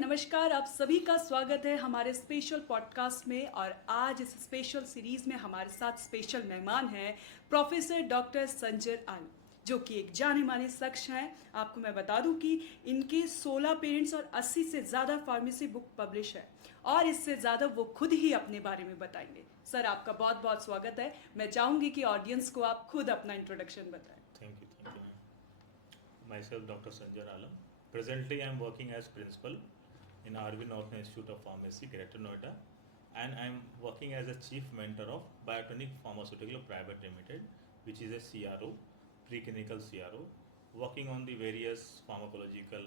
नमस्कार, आप सभी का स्वागत है हमारे स्पेशल पॉडकास्ट में। और आज इस स्पेशल सीरीज में हमारे साथ स्पेशल मेहमान हैं प्रोफेसर डॉक्टर संजय आल, जो कि एक जाने माने शख्स हैं। आपको मैं बता दूं कि इनके 16 पेरेंट्स और 80 से ज़्यादा फार्मेसी बुक पब्लिश है, और इससे ज़्यादा वो खुद ही अपने बारे में बताएंगे। सर, आपका बहुत बहुत स्वागत है। मैं चाहूँगी कि ऑडियंस को आप खुद अपना इंट्रोडक्शन बताएं। Thank you, ma'am. Myself, Dr. Sanjay Alam. Presently, I am working as principal in Arvind Norton Institute of Pharmacy, Greater Noida, and I am working as a chief mentor of Biotonic Pharmaceutical Private Limited, which is a CRO, preclinical CRO, working on the various pharmacological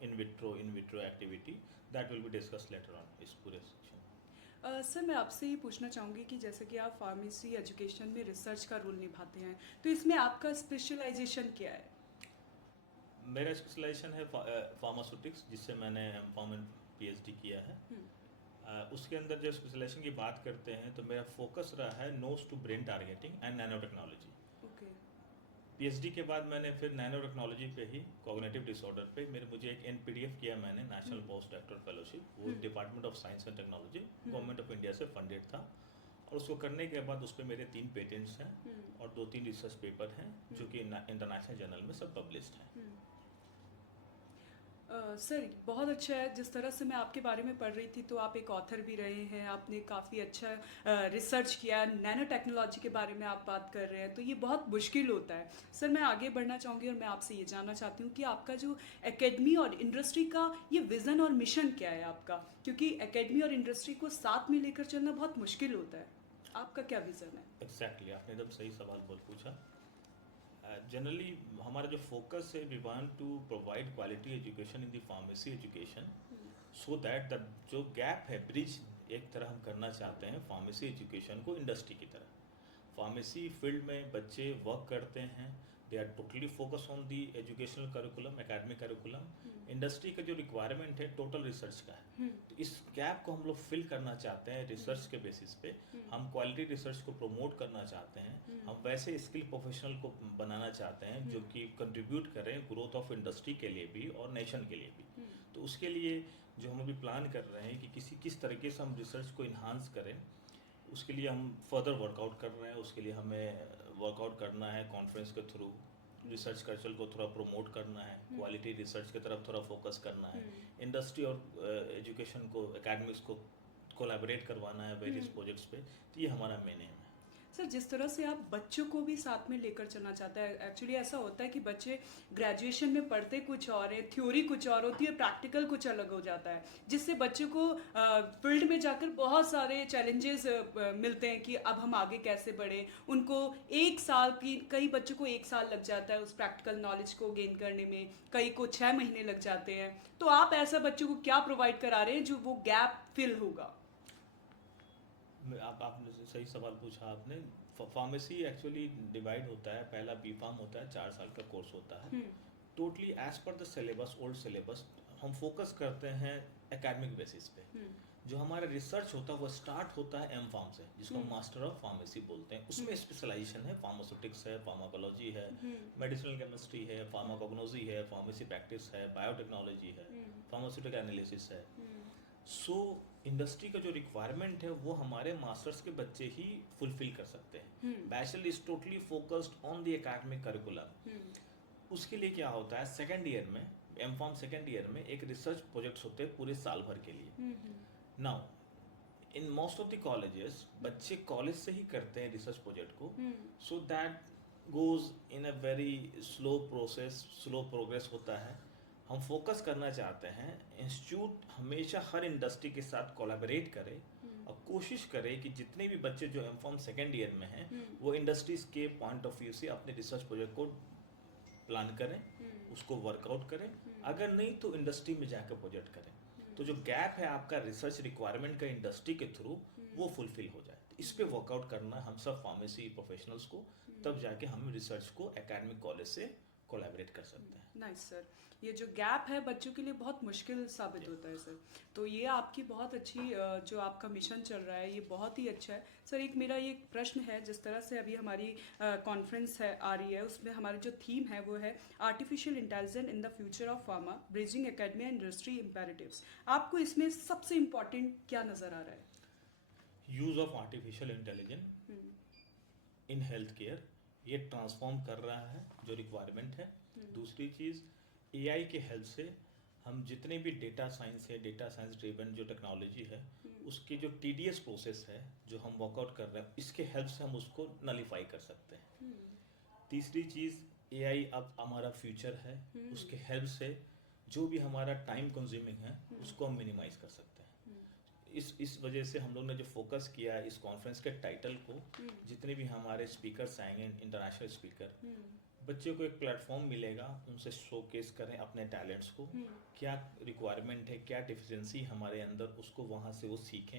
in vitro activity that will be discussed later on इस पूरे section में। Sir, मैं आपसे ये पूछना चाहूँगी कि जैसे कि आप फार्मेसी एजुकेशन में रिसर्च का रोल निभाते हैं, तो इसमें आपका स्पेशलाइजेशन क्या है? मेरा स्पेशलाइजेशन है फार्मास्यूटिक्स, जिससे मैंने एम.फॉर्म एंड पीएचडी किया है। उसके अंदर जो स्पेशलाइजेशन की बात करते हैं तो मेरा फोकस रहा है nose to brain targeting and nano technology. Okay. PhD के बाद मैंने फिर नैनो टेक्नोलॉजी पे ही कॉग्निटिव डिसऑर्डर पे मुझे एक एनपीडीएफ किया मैंने, नेशनल पोस्ट डॉक्टर फेलोशिप, वो department of science and technology, government of India से फंडेड था। और उसको करने के बाद उस पर मेरे 3 पेटेंट्स हैं और 2-3 रिसर्च पेपर हैं जो कि इंटरनेशनल जर्नल में सब पब्लिश्ड हैं। सर, बहुत अच्छा है। जिस तरह से मैं आपके बारे में पढ़ रही थी, तो आप एक ऑथर भी रहे हैं, आपने काफ़ी अच्छा रिसर्च किया, नैनो टेक्नोलॉजी के बारे में आप बात कर रहे हैं, तो ये बहुत मुश्किल होता है। सर, मैं आगे बढ़ना चाहूँगी और मैं आपसे ये जानना चाहती हूँ कि आपका जो एकेडमी और इंडस्ट्री का ये विज़न और मिशन क्या है आपका? क्योंकि एकेडमी और इंडस्ट्री को साथ में लेकर चलना बहुत मुश्किल होता है। आपका क्या विज़न है? एग्जैक्टली, आपने एकदम सही सवाल बोल पूछा। जनरली हमारा जो फोकस है, we want to provide quality education in the pharmacy education, so that the जो गैप है, ब्रिज एक तरह हम करना चाहते हैं फार्मेसी एजुकेशन को इंडस्ट्री की तरह। फार्मेसी फील्ड में बच्चे वर्क करते हैं, they are totally focus on the educational curriculum, academic curriculum. Industry का जो रिक्वायरमेंट है टोटल रिसर्च का है, तो इस गैप को हम लोग फिल करना चाहते हैं रिसर्च के बेसिस पे। हम क्वालिटी रिसर्च को प्रमोट करना चाहते हैं, हम वैसे स्किल प्रोफेशनल को बनाना चाहते हैं जो कि कंट्रीब्यूट करें ग्रोथ ऑफ इंडस्ट्री के लिए भी और नेशन के लिए भी। तो उसके लिए जो हम अभी प्लान कर रहे हैं कि किस तरीके से हम रिसर्च को इन्हांस करें, उसके लिए हम फर्दर वर्कआउट कर रहे हैं। उसके लिए हमें वर्कआउट करना है कॉन्फ्रेंस के थ्रू, रिसर्च कल्चर को थोड़ा प्रमोट करना है, क्वालिटी रिसर्च की तरफ थोड़ा फोकस करना है, इंडस्ट्री और एजुकेशन को, एकेडमिक्स को कोलैबोरेट करवाना है वेरियस प्रोजेक्ट्स पे। तो ये हमारा मेन एम है। सर, जिस तरह से आप बच्चों को भी साथ में लेकर चलना चाहता है, एक्चुअली ऐसा होता है कि बच्चे ग्रेजुएशन में पढ़ते कुछ और है, थ्योरी कुछ और होती है, प्रैक्टिकल कुछ अलग हो जाता है, जिससे बच्चों को फील्ड में जाकर बहुत सारे चैलेंजेस मिलते हैं कि अब हम आगे कैसे बढ़ें। उनको 1 साल की, कई बच्चों को 1 साल लग जाता है उस प्रैक्टिकल नॉलेज को गेन करने में, कई को 6 महीने लग जाते हैं। तो आप ऐसा बच्चों को क्या प्रोवाइड करा रहे हैं जो वो गैप फिल होगा? आपने सही सवाल पूछा आपने। फार्मेसी एक्चुअली डिवाइड होता है, पहला बी फार्म होता है, 4 साल का कोर्स होता है, totally as per the syllabus, old syllabus. हम फोकस करते हैं एकेडमिक बेसिस पे। जो हमारा रिसर्च होता है वो स्टार्ट होता है एम फार्म से, जिसको हम मास्टर ऑफ फार्मेसी बोलते हैं। उसमें स्पेशलाइजेशन है, फार्मास्यूटिक्स है, फार्माकोलॉजी है, मेडिसिनल केमिस्ट्री है, फार्माकोग्नोजी है, फार्मेसी प्रैक्टिस है, बायोटेक्नोलॉजी है, फार्मास्यूटिकल एनालिसिस है। सो इंडस्ट्री का जो रिक्वायरमेंट है वो हमारे मास्टर्स के बच्चे ही फुलफिल कर सकते हैं। Bachelor is totally focused on the academic curriculum. उसके लिए क्या होता है, सेकेंड ईयर में, एम फॉर्म सेकेंड ईयर में एक रिसर्च प्रोजेक्ट्स होते हैं पूरे साल भर के लिए। Now in most of the colleges बच्चे कॉलेज से ही करते हैं रिसर्च प्रोजेक्ट को, so that goes in a very slow process, slow progress होता है। हम फोकस करना चाहते हैं इंस्टीट्यूट हमेशा हर इंडस्ट्री के साथ कोलैबोरेट करे और कोशिश करे कि जितने भी बच्चे जो एम फॉर्म सेकेंड ईयर में हैं वो इंडस्ट्रीज के पॉइंट ऑफ व्यू से अपने रिसर्च प्रोजेक्ट को प्लान करें, उसको वर्कआउट करें, अगर नहीं तो इंडस्ट्री में जाकर प्रोजेक्ट करें। तो जो गैप है आपका रिसर्च रिक्वायरमेंट का इंडस्ट्री के थ्रू, वो फुलफिल हो जाए। तो इस पे वर्कआउट करना हम सब फार्मेसी प्रोफेशनल्स को, तब जाके हम रिसर्च को एकेडमिक कॉलेज से कोलैबोरेट कर सकते हैं। नाइस सर, ये जो गैप है बच्चों के लिए बहुत मुश्किल साबित होता है सर। तो ये आपकी बहुत अच्छी जो आपका मिशन चल रहा है ये बहुत ही अच्छा है सर। एक मेरा ये प्रश्न है, जिस तरह से अभी हमारी कॉन्फ्रेंस है आ रही है, उसमें हमारी जो थीम है वो है artificial intelligence in the future of pharma, bridging academia industry imperatives. आपको इसमें सबसे इम्पॉर्टेंट क्या नज़र आ रहा है? Use of artificial intelligence in health care, ये ट्रांसफॉर्म कर रहा है जो रिक्वायरमेंट है। दूसरी चीज़, एआई के हेल्प से हम जितने भी डेटा साइंस है, डेटा साइंस ड्रिवन जो टेक्नोलॉजी है, उसकी जो टीडीएस प्रोसेस है जो हम वर्कआउट कर रहे हैं, इसके हेल्प से हम उसको नलीफाई कर सकते हैं। तीसरी चीज़, एआई अब हमारा फ्यूचर है, उसके हेल्प से जो भी हमारा टाइम कंज्यूमिंग है उसको हम मिनिमाइज कर सकते हैं। इस वजह से हम लोग ने जो फोकस किया है इस कॉन्फ्रेंस के टाइटल को, जितने भी हमारे स्पीकर्स आएंगे इंटरनेशनल स्पीकर, बच्चों को एक प्लेटफॉर्म मिलेगा, उनसे शोकेस करें अपने टैलेंट्स को, क्या रिक्वायरमेंट है, क्या डिफिशिएंसी हमारे अंदर, उसको वहाँ से वो सीखें,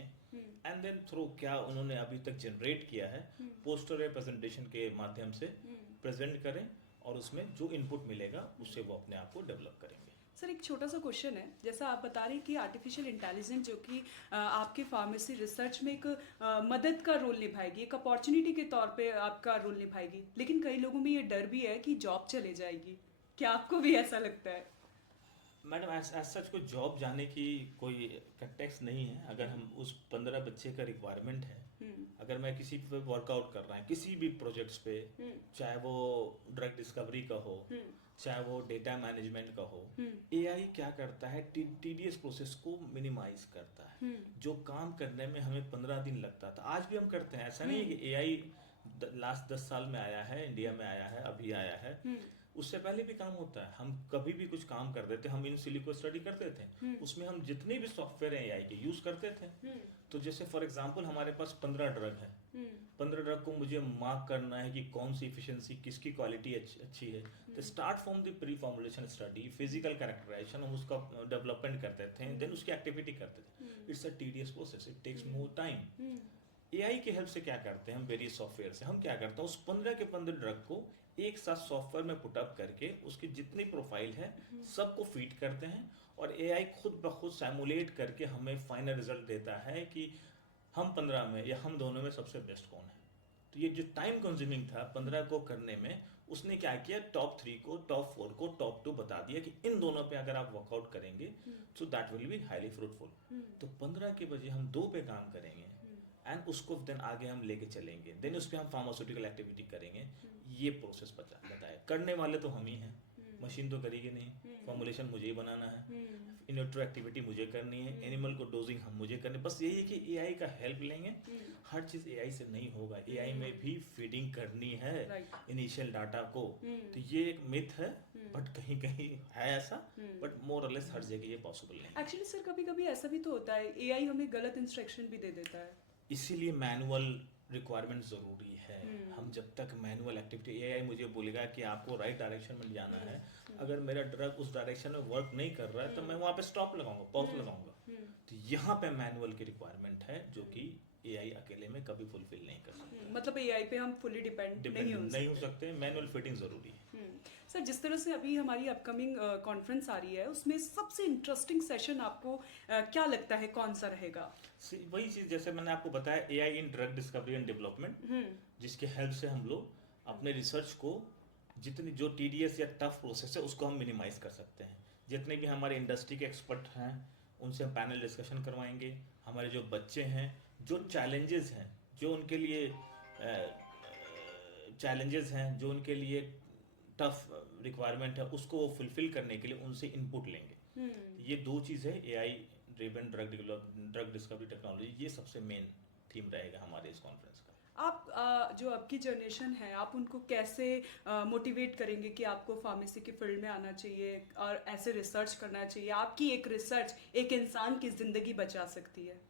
एंड देन थ्रू क्या उन्होंने अभी तक जनरेट किया है पोस्टर या प्रेजेंटेशन के माध्यम से प्रेजेंट करें, और उसमें जो इनपुट मिलेगा उससे वो अपने आप को डेवलप करेंगे। सर एक छोटा सा क्वेश्चन है, जैसा आप बता रहे हैं कि आर्टिफिशियल इंटेलिजेंस जो कि आपके फार्मेसी रिसर्च में एक मदद का रोल निभाएगी, एक अपॉर्चुनिटी के तौर पे आपका रोल निभाएगी, लेकिन कई लोगों में ये डर भी है कि जॉब चले जाएगी। क्या आपको भी ऐसा लगता है? मैडम एज सच कोई जॉब जाने की कोई कंटेक्स्ट नहीं है। अगर हम उस 15 बच्चे का रिक्वायरमेंट है, अगर मैं किसी पे वर्कआउट कर रहा है किसी भी प्रोजेक्ट्स पे, चाहे वो ड्रग डिस्कवरी का हो, चाहे वो डेटा मैनेजमेंट का हो, एआई क्या करता है, टीडीएस प्रोसेस को मिनिमाइज करता है। जो काम करने में हमें 15 दिन लगता था, आज भी हम करते हैं। ऐसा नहीं है कि एआई लास्ट 10 साल में आया है, इंडिया में आया है, अभी आया है, उससे पहले भी काम होता है। हम कभी भी कुछ काम करते थे, हम इन सिलिको स्टडी करते थे, उसमें हम जितने भी सॉफ्टवेयर हैं एआई के यूज करते थे। तो जैसे फॉर एग्जांपल हमारे पास 15 ड्रग है, 15 ड्रग को मुझे मार्क करना है कि कौन सी इफिशिएंसी, किसकी क्वालिटी अच्छी है। तो start from the pre formulation study, physical characterisation, हम उसका डेवलपमेंट करते थे, देन उसकी एक्टिविटी करते थे। It's a tedious process, it takes more time. AI की हेल्प से क्या करते हैं हम, वेरियस सॉफ्टवेयर से हम क्या करते हैं, उस 15 के 15 ड्रग को एक साथ सॉफ्टवेयर में पुटअप करके उसकी जितनी प्रोफाइल है सबको फीड करते हैं, और एआई खुद ब खुद सैमुलेट करके हमें फाइनल रिजल्ट देता है कि हम 15 में या हम दोनों में सबसे बेस्ट कौन है। तो ये जो टाइम कंज्यूमिंग था 15 को करने में, उसने क्या किया, टॉप 3 को, टॉप 4 को, टॉप 2 बता दिया कि इन दोनों पे अगर आप वर्कआउट करेंगे तो that will be highly fruitful. तो 15 के बजाय हम 2 पे काम करेंगे एंड उसको देन आगे हम लेके चलेंगे, देन उस पर हम फार्मास्यूटिकल एक्टिविटी करेंगे। ये प्रोसेस बताए, करने वाले तो हम ही हैं, मशीन तो करेगी नहीं। फॉर्मुलेशन मुझे ही बनाना है, इनोट्रो एक्टिविटी मुझे करनी है, एनिमल को डोजिंग हम मुझे करनी। बस यही है कि एआई का हेल्प लेंगे। हर चीज़ एआई से नहीं होगा, एआई में भी फीडिंग करनी है इनिशियल डाटा को। तो ये एक मिथ है, बट कहीं कहीं है ऐसा, बट मोर और लेस हर जगह ये पॉसिबल नहीं। एक्चुअली सर कभी कभी ऐसा भी तो होता है, एआई हमें गलत इंस्ट्रक्शन भी दे देता है, इसीलिए मैनुअल रिक्वायरमेंट ज़रूरी है। हम जब तक मैनुअल एक्टिविटी, एआई मुझे बोलेगा कि आपको राइट डायरेक्शन में जाना है, अगर मेरा ड्रग उस डायरेक्शन में वर्क नहीं कर रहा है तो मैं वहाँ पे स्टॉप लगाऊंगा, पॉज लगाऊंगा। तो यहाँ पे मैनुअल की रिक्वायरमेंट है जो कि एआई अकेले में कभी फुलफिल नहीं कर सकता। मतलब एआई पे हम फुली डिपेंड नहीं हो सकते। मैनुअल फिटिंग ज़रूरी है। सर जिस तरह से अभी हमारी अपकमिंग कॉन्फ्रेंस आ रही है, उसमें सबसे इंटरेस्टिंग सेशन आपको क्या लगता है, कौन सा रहेगा? वही चीज़ जैसे मैंने आपको बताया, AI in drug discovery and development, जिसके हेल्प से हम लोग अपने रिसर्च को, जितनी जो टीडीएस या टफ प्रोसेस है उसको हम मिनिमाइज कर सकते हैं। जितने भी हमारे इंडस्ट्री के एक्सपर्ट हैं उनसे हम पैनल डिस्कशन करवाएंगे। हमारे जो बच्चे हैं, जो चैलेंजेस हैं, जो उनके लिए चैलेंजेस हैं, जो उनके लिए टफ रिक्वायरमेंट है, उसको वो फुलफिल करने के लिए उनसे इनपुट लेंगे। ये 2 चीज़ है, AI driven drug discovery technology, ये सबसे मेन थीम रहेगा हमारे इस कॉन्फ्रेंस का। आप जो आपकी जनरेशन है, आप उनको कैसे मोटिवेट करेंगे कि आपको फार्मेसी की फील्ड में आना चाहिए और ऐसे रिसर्च करना चाहिए? आपकी एक रिसर्च एक इंसान की ज़िंदगी बचा सकती है।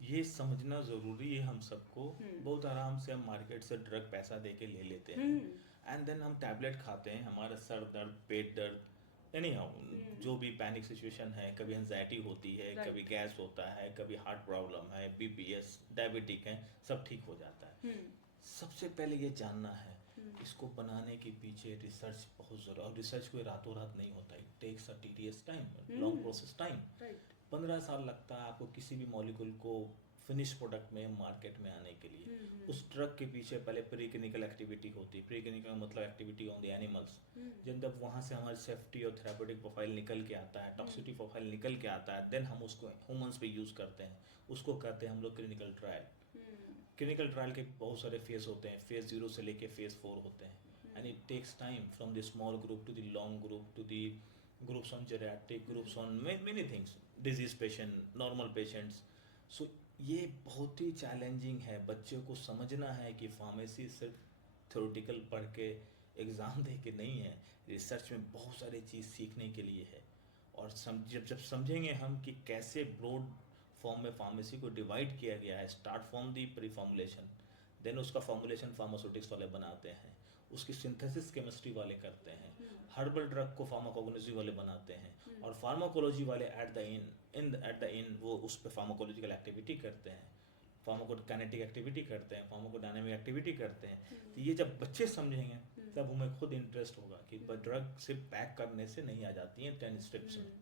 ये समझना ज़रूरी है हम सबको। बहुत आराम से हम मार्केट से ड्रग पैसा दे के ले लेते हैं, एंड देन हम टैबलेट खाते हैं, हमारा सर दर्द, पेट दर्द, एनी जो भी पैनिक सिचुएशन है, कभी एंजाइटी होती है, कभी गैस होता है, कभी हार्ट प्रॉब्लम है, बीपीएस, डायबिटिक है, सब ठीक हो जाता है। सबसे पहले ये जानना है इसको बनाने के पीछे रिसर्च बहुत ज़रूरी, और रिसर्च कोई रातों रात नहीं होता, it takes a tedious time, long process time. Right. 15 साल लगता है आपको किसी भी मॉलिक्यूल को फिनिश प्रोडक्ट में मार्केट में आने के लिए। उस ड्रग के पीछे पहले प्री क्लिनिकल एक्टिविटी होती है, प्री क्लिनिकल मतलब एक्टिविटी ऑन द एनिमल्स। जब वहाँ से हमारी सेफ्टी और थेरापेटिक प्रोफाइल निकल के आता है, टॉक्सिसिटी प्रोफाइल निकल के आता है, देन हम उसको ह्यूमंस पे यूज़ करते हैं, उसको कहते हैं हम लोग क्लिनिकल ट्रायल। क्लिनिकल ट्रायल के बहुत सारे फेज होते हैं, फेज 0 से लेके फेज 4 होते हैं, and it takes time from the small group to the long group to the groups on geriatric, groups on many things, disease patient, normal patients. So ये बहुत ही चैलेंजिंग है, बच्चों को समझना है कि फार्मेसी सिर्फ थ्योरेटिकल पढ़ के एग्ज़ाम दे के नहीं है, रिसर्च में बहुत सारी चीज़ सीखने के लिए है। और जब समझेंगे हम कि कैसे ब्रॉड फॉर्म में फार्मेसी को डिवाइड किया गया है, start from the pre formulation, then उसका फॉर्मुलेशन फार्मास्यूटिक्स वाले बनाते हैं, उसकी सिंथेसिस केमिस्ट्री वाले करते हैं, हर्बल ड्रग को फार्माकोग्नोसी वाले बनाते हैं, और फार्माकोलॉजी वाले एट द एंड वो उस पर फार्माकोलॉजिकल एक्टिविटी करते हैं, फार्माकोकाइनेटिक एक्टिविटी करते हैं, फार्माकोडायनामिक एक्टिविटी करते हैं। तो ये जब बच्चे समझेंगे तब हमें खुद इंटरेस्ट होगा कि ड्रग सिर्फ पैक करने से नहीं आ जाती हैं 10 स्टेप्स में।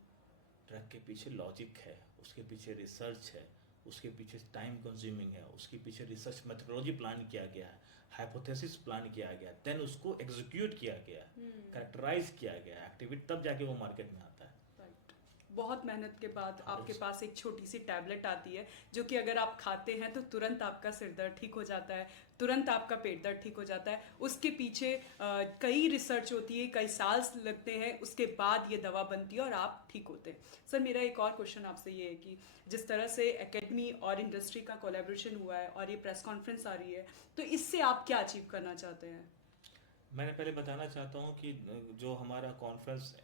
ड्रग के पीछे लॉजिक है, उसके पीछे रिसर्च है, उसके पीछे टाइम कंज्यूमिंग है, उसके पीछे रिसर्च मेथोडोलॉजी प्लान किया गया है, हाइपोथेसिस प्लान किया गया, देन उसको एग्जीक्यूट किया गया, कैरेक्टराइज किया गया एक्टिविटी, तब जाके वो मार्केट में आता है। बहुत मेहनत के बाद आपके पास एक छोटी सी टैबलेट आती है जो कि अगर आप खाते हैं तो तुरंत आपका सिर दर्द ठीक हो जाता है, तुरंत आपका पेट दर्द ठीक हो जाता है। उसके पीछे कई रिसर्च होती है, कई साल लगते हैं, उसके बाद ये दवा बनती है और आप ठीक होते हैं। सर मेरा एक और क्वेश्चन आपसे ये है कि जिस तरह से एकेडमी और इंडस्ट्री का कोलैबोरेशन हुआ है और ये प्रेस कॉन्फ्रेंस आ रही है, तो इससे आप क्या अचीव करना चाहते हैं? मैंने पहले बताना चाहता हूँ कि जो हमारा कॉन्फ्रेंस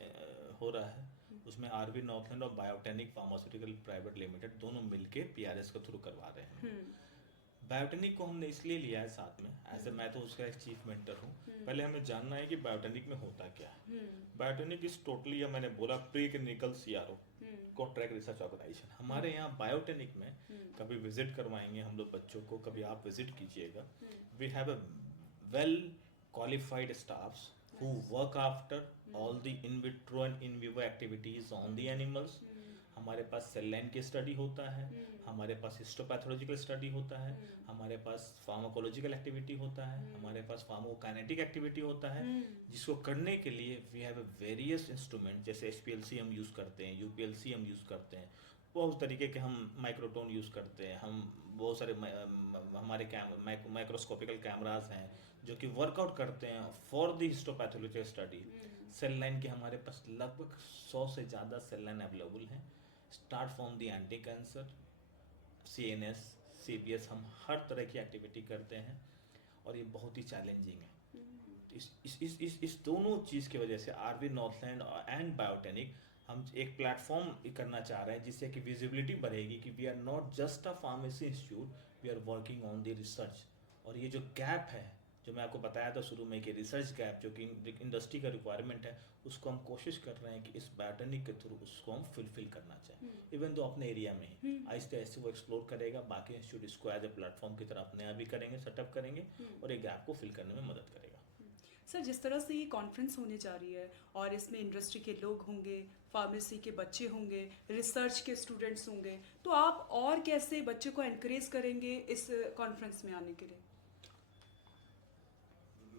हो रहा है उसमें आरवी नॉर्थलैंड और बायोटेनिक फार्मास्यूटिकल प्राइवेट लिमिटेड दोनों मिलके पीआरएस के थ्रू करवा रहे हैं। बायोटेनिक को हमने इसलिए लिया है साथ में, ऐसे मैं तो उसका एक चीफ मेंटर हूँ। पहले हमें जानना है कि बायोटेनिक में होता क्या है। बायोटेनिक इज टोटली, मैंने बोला, pre clinical CRO, contract research organisation. हमारे यहाँ बायोटेनिक में कभी विजिट करवाएंगे हम लोग बच्चों को, कभी आप विजिट कीजिएगा। We have a well qualified staffs who work after all the in vitro and in vivo activities on the animals. हमारे पास सेल लाइन की स्टडी होता है, हमारे पास हिस्टोपैथोलॉजिकल स्टडी होता है, हमारे पास फार्माकोलॉजिकल एक्टिविटी होता है, हमारे पास फार्माकोकाइनेटिक एक्टिविटी होता है, जिसको करने के लिए we have a various instrument, जैसे एचपीएलसी हम यूज़ करते हैं, यूपीएलसी हम यूज़ करते हैं, बहुत तरीके के हम माइक्रोटोन यूज़ करते हैं, हम बहुत सारे हमारे माइक्रोस्कोपिकल कैमराज हैं जो कि वर्कआउट करते हैं for the histopathological study. Cell line के हमारे पास लगभग 100 से ज़्यादा सेल लाइन अवेलेबल हैं, start from the anti cancer, CNS, CBS, हम हर तरह की एक्टिविटी करते हैं और ये बहुत ही चैलेंजिंग है। इस दोनों चीज़ की वजह से आरवी नॉर्थलैंड एंड बायोटेनिक हम एक प्लेटफॉर्म करना चाह रहे हैं जिससे कि विजिबिलिटी बढ़ेगी कि we are not just a pharmacy institute, we are working on the research. और ये जो गैप है जो मैं आपको बताया था शुरू में कि रिसर्च गैप जो कि इंडस्ट्री का रिक्वायरमेंट है, उसको हम कोशिश कर रहे हैं कि इस बायोटेनिक के थ्रू उसको हम फुलफिल करना चाहें, इवन तो अपने एरिया में ही आहिस्ते आहिस्ते वो एक्सप्लोर करेगा। बाकी इंस्टीट्यूट इसको एज ए प्लेटफॉर्म की तरह अपने यहाँ भी करेंगे, सेटअप करेंगे और ये गैप को फिल करने में मदद करेगा। सर जिस तरह से ये कॉन्फ्रेंस होने जा रही है और इसमें इंडस्ट्री के लोग होंगे, फार्मेसी के बच्चे होंगे, रिसर्च के स्टूडेंट्स होंगे, तो आप और कैसे बच्चों को एनकरेज करेंगे इस कॉन्फ्रेंस में आने के लिए?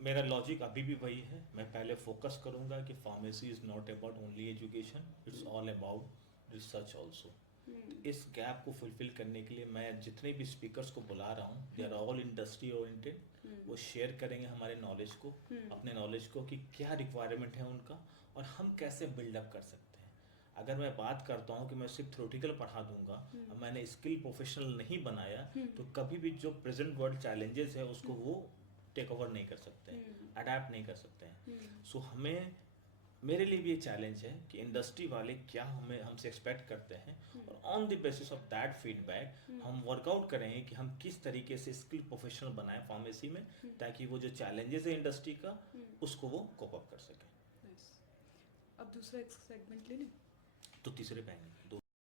मेरा लॉजिक अभी भी वही है, मैं पहले फोकस करूंगा कि pharmacy is not about only education, it's all about research also. इस गैप को फुलफिल करने के लिए मैं जितने भी स्पीकर्स को बुला रहा हूँ, they are all industry oriented, वो शेयर करेंगे हमारे नॉलेज को, अपने नॉलेज को कि क्या रिक्वायरमेंट है उनका और हम कैसे बिल्डअप कर सकते हैं। अगर मैं बात करता हूँ कि मैं सिर्फ थ्योरेटिकल पढ़ा दूंगा और मैंने स्किल प्रोफेशनल नहीं बनाया, तो कभी भी जो प्रेजेंट वर्ल्ड चैलेंजेस है उसको वो टेक ओवर नहीं कर सकते हैं, अडेप्ट नहीं कर सकते हैं। सो मेरे लिए भी ये चैलेंज है कि इंडस्ट्री वाले क्या हमसे एक्सपेक्ट करते हैं और on the basis of that feedback हम वर्कआउट करेंगे कि हम किस तरीके से स्किल प्रोफेशनल बनाएं फार्मेसी में, ताकि वो जो चैलेंजेस है इंडस्ट्री का उसको वो कोप अप कर सकें। अब दूसरा एक सेगमेंट ले लें तो तीसरे पे आएंगे।